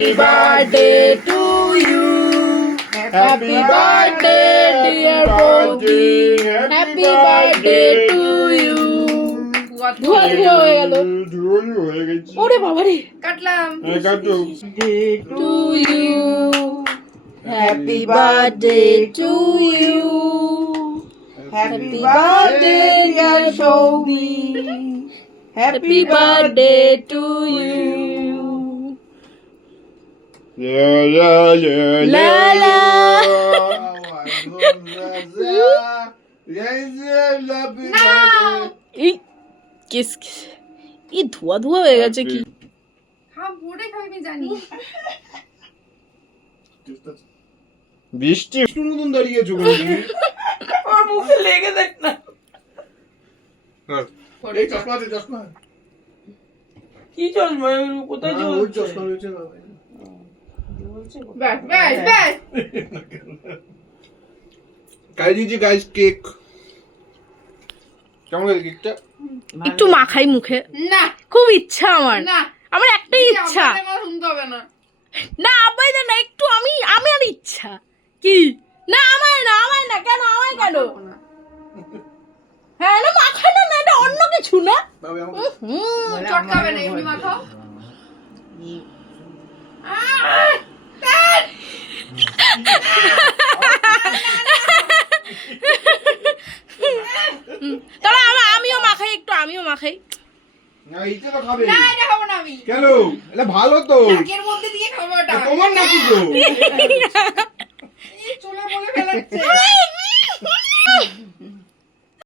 Happy birthday to you. Happy birthday, dear Bodhi. Happy birthday to you. ধোয়া ধোয়া হয়ে গেল। ওরে বাবা রে, কাটলাম। কাটো। To you. Happy birthday to you. Happy birthday, dear Bodhi. Happy birthday to you. Yeah, yeah, yeah, La la. এই কিস এই ধোয়া ধোয়া হয়ে গেছে কি? বৃষ্টি মতন দাঁড়িয়েছো আমার মুখে লেগে দেখ না। এই চশমা দে, চশমা কি চশমা? কোথায় ওই চশমা রয়েছে না ব্যাস ব্যাস ব্যাস। খাই দিয়েছি গাইস কেক। কেমন লাগে কেকটা? একটু মাখাই মুখে। না, খুব ইচ্ছা আমার। না, আমার একটাই ইচ্ছা। শুনতে হবে না। না আব্বাই না, একটু আমি আর ইচ্ছা কি না, আমায় না কেন, আমায় কেন? হ্যাঁ না মাখাই না, এটা অন্য কিছু না। বাবা আমাকে চটকাবে না, এমনি মাখাও। তাহলে আমিও মাখাই একটু, আমিও মাখাই। না এইটা তো খাবে না, এটা খাবো না আমি। কেন? এটা ভালো তো। নাকের মধ্যে দিয়ে খাবো এটা। তোমার নাকি তো? এই চুলে বলে ফেলাচ্ছে।